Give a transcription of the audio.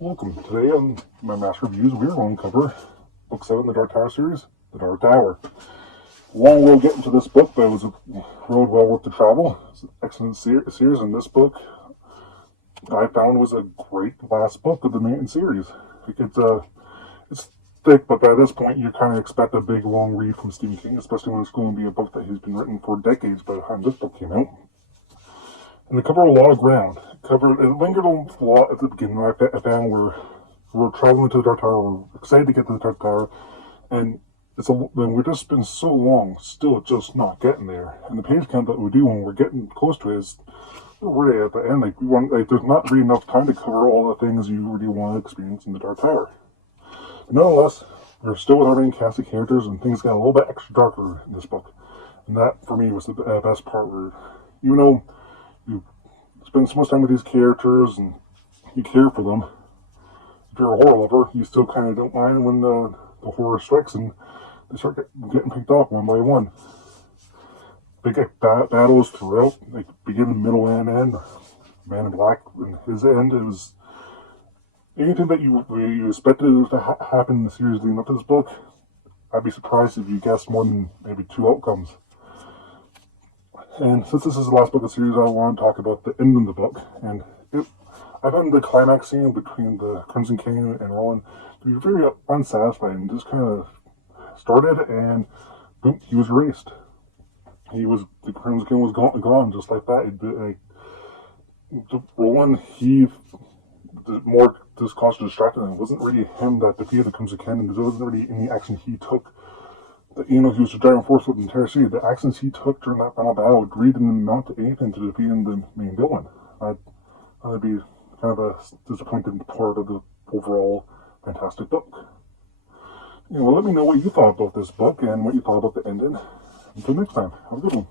Welcome. Today on my Master Reviews, we're going to cover Book 7 the Dark Tower series, The Dark Tower. Long road getting to this book, but it was a road well worth the travel. It's an excellent series, and this book I found was a great last book of the main series. It's thick, but by this point you kind of expect a big long read from Stephen King, especially when it's going to be a book that he's been written for decades by the time this book came out. And it covered a lot of ground. It lingered a lot at the beginning. I found we're traveling to the Dark Tower. We're excited to get to the Dark Tower, and we've just been so long, still just not getting there. And the page count that we do when we're getting close to it is really at the end. There's not really enough time to cover all the things you really want to experience in the Dark Tower. But nonetheless, we're still with our main cast of characters, and things got a little bit extra darker in this book. And that, for me, was the best part. Where, even though you spend so much time with these characters and you care for them, if you're a horror lover, you still kind of don't mind when the horror strikes and they start getting picked off one by one. Big battles throughout, like beginning, middle, and end. Man in Black and his end, it was anything that you expected to happen in the series leading up to this book. I'd be surprised if you guessed more than maybe two outcomes. And since this is the last book of the series, I want to talk about the end of the book. And I found the climax scene between the Crimson King and Roland to be very unsatisfying. Just kind of started and boom, he was erased. The Crimson King was gone just like that. Roland, he more just caused distraction. It wasn't really him that defeated the Crimson King, and there wasn't really any action he took. He was the driving force with the entire series. The actions he took during that final battle really didn't amount to anything to defeating the main villain. That'd be kind of a disappointing part of the overall fantastic book. Let me know what you thought about this book and what you thought about the ending. Until next time, have a good one.